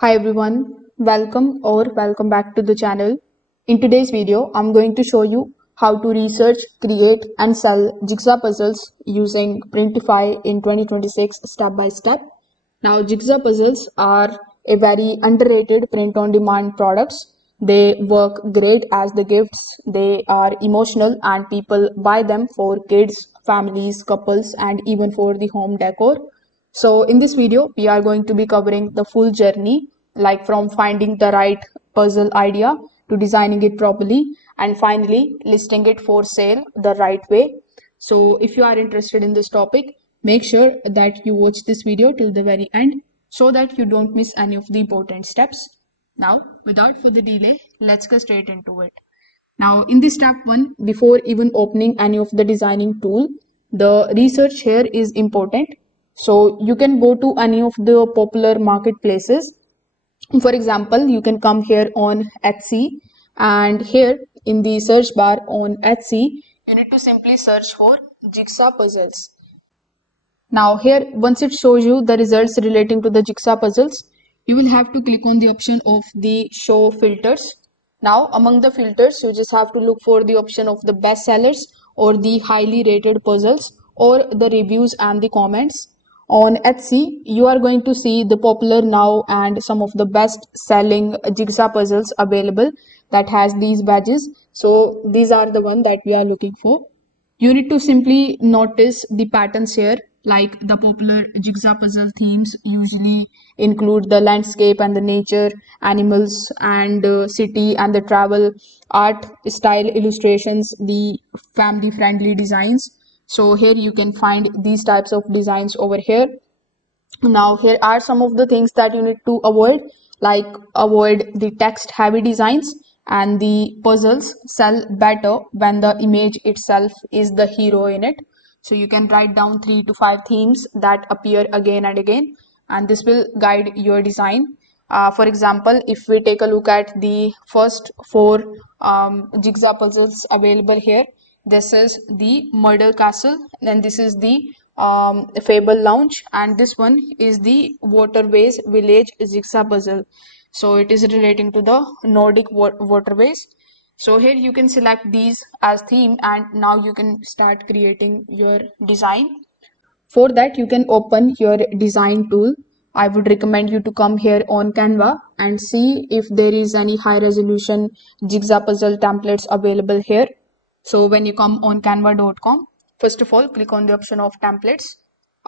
Hi everyone, welcome back to the channel. In today's video, I'm going to show you how to research, create and sell jigsaw puzzles using Printify in 2026 step by step. Now, jigsaw puzzles are a very underrated print on demand products. They work great as the gifts. They are emotional and people buy them for kids, families, couples and even for the home decor. So in this video, we are going to be covering the full journey, like from finding the right puzzle idea to designing it properly and finally listing it for sale the right way. So if you are interested in this topic, make sure that you watch this video till the very end so that you don't miss any of the important steps. Now, without further delay, let's go straight into it. Now, in this step one, before even opening any of the designing tool, the research here is important. So you can go to any of the popular marketplaces. For example, you can come here on Etsy, and here in the search bar on Etsy, you need to simply search for jigsaw puzzles. Now here, once it shows you the results relating to the jigsaw puzzles, you will have to click on the option of the show filters. Now among the filters, you just have to look for the option of the best sellers or the highly rated puzzles or the reviews and the comments. On Etsy, you are going to see the popular now and some of the best selling jigsaw puzzles available that has these badges. So these are the one that we are looking for. You need to simply notice the patterns here, like the popular jigsaw puzzle themes usually include the landscape and the nature, animals and city and the travel, art style illustrations, the family friendly designs. So here you can find these types of designs over here. Now here are some of the things that you need to avoid, like avoid the text heavy designs, and the puzzles sell better when the image itself is the hero in it. So you can write down 3 to 5 themes that appear again and again, and this will guide your design. For example, if we take a look at the first four jigsaw puzzles available here, this is the murder castle, then this is the fable lounge, and this one is the waterways village jigsaw puzzle. So it is relating to the Nordic waterways. So here you can select these as theme, and now you can start creating your design. For that, you can open your design tool. I would recommend you to come here on Canva and see if there is any high resolution jigsaw puzzle templates available here. So when you come on canva.com, first of all, click on the option of templates.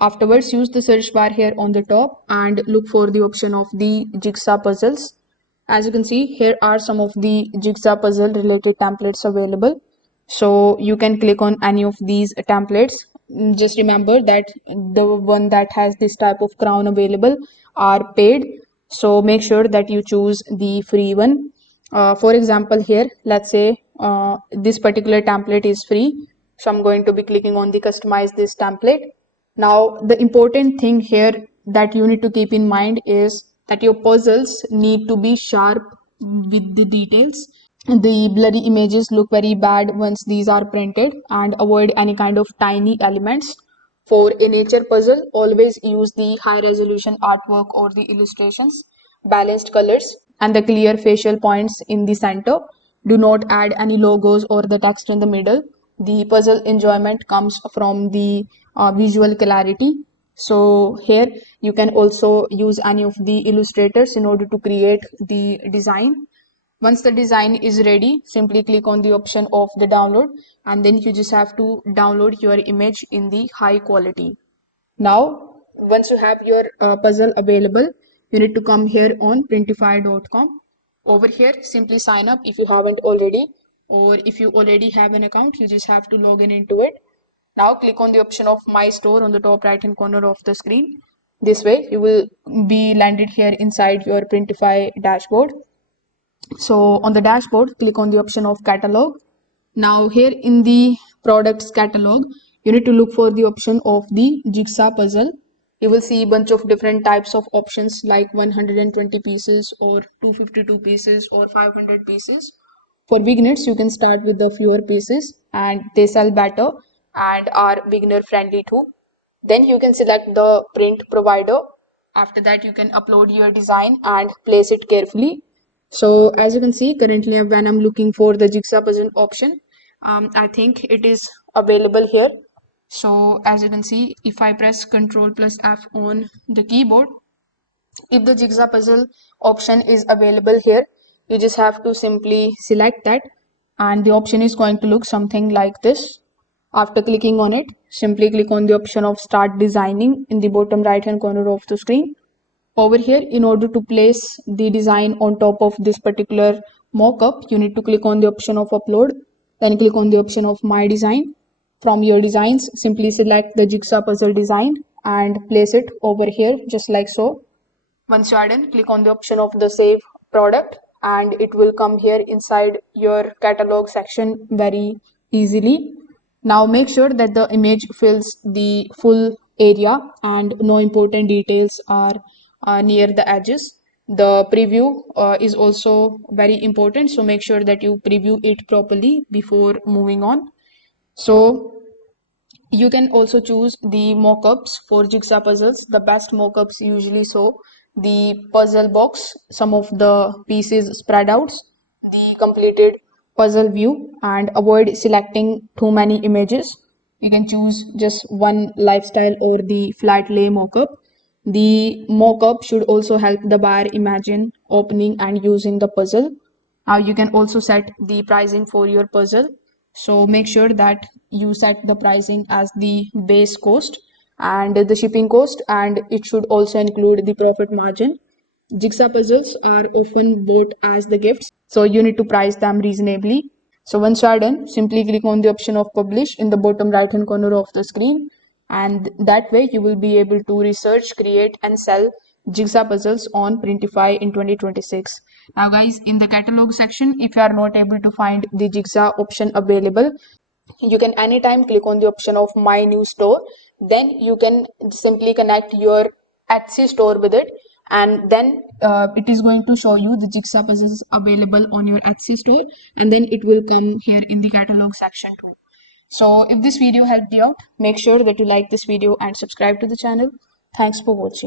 Afterwards, use the search bar here on the top and look for the option of the jigsaw puzzles. As you can see, here are some of the jigsaw puzzle related templates available. So you can click on any of these templates. Just remember that the one that has this type of crown available are paid. So make sure that you choose the free one. For example, here, let's say this particular template is free. So I'm going to be clicking on the customize this template. Now, the important thing here that you need to keep in mind is that your puzzles need to be sharp with the details. The blurry images look very bad once these are printed, and avoid any kind of tiny elements. For a nature puzzle, always use the high resolution artwork or the illustrations, balanced colors, and the clear facial points in the center. Do not add any logos or the text in the middle. The puzzle enjoyment comes from the visual clarity. So here you can also use any of the illustrators in order to create the design. Once the design is ready, simply click on the option of the download, and then you just have to download your image in the high quality. Now, once you have your puzzle available, you need to come here on printify.com. Over here, simply sign up if you haven't already, or if you already have an account, you just have to log in into it. Now click on the option of My Store on the top right hand corner of the screen. This way, you will be landed here inside your Printify dashboard. So on the dashboard, click on the option of catalog. Now here in the products catalog, you need to look for the option of the jigsaw puzzle. You will see a bunch of different types of options like 120 pieces or 252 pieces or 500 pieces. For beginners, you can start with the fewer pieces and they sell better and are beginner friendly too. Then you can select the print provider, After that, you can upload your design and place it carefully. So as you can see, currently when I'm looking for the Jigsaw puzzle option, I think it is available here. So as you can see, if I press Ctrl plus F on the keyboard, if the Jigsaw puzzle option is available here, you just have to simply select that, and the option is going to look something like this. After clicking on it, simply click on the option of Start Designing in the bottom right hand corner of the screen. Over here, in order to place the design on top of this particular mockup, you need to click on the option of Upload, then click on the option of My Design. From your designs, simply select the Jigsaw puzzle design and place it over here just like so. Once you are done, click on the option of the Save Product, and it will come here inside your catalog section very easily. Now make sure that the image fills the full area and no important details are near the edges. The preview is also very important, so make sure that you preview it properly before moving on. So you can also choose the mockups for Jigsaw puzzles. The best mockups usually show the puzzle box, some of the pieces spread out, the completed puzzle view, and avoid selecting too many images. You can choose just one lifestyle or the flat lay mockup. The mockup should also help the buyer imagine opening and using the puzzle. Now you can also set the pricing for your puzzle. So make sure that you set the pricing as the base cost and the shipping cost, and it should also include the profit margin. Jigsaw puzzles are often bought as the gifts, so you need to price them reasonably. So once you are done, simply click on the option of publish in the bottom right hand corner of the screen, and that way you will be able to research, create and sell Jigsaw puzzles on Printify in 2026. Now guys, in the catalog section, if you are not able to find the Jigsaw option available, you can anytime click on the option of My New Store. Then you can simply connect your Etsy store with it, and then it is going to show you the Jigsaw puzzles available on your Etsy store, and then it will come here in the catalog section too. So if this video helped you out, make sure that you like this video and subscribe to the channel. Thanks for watching.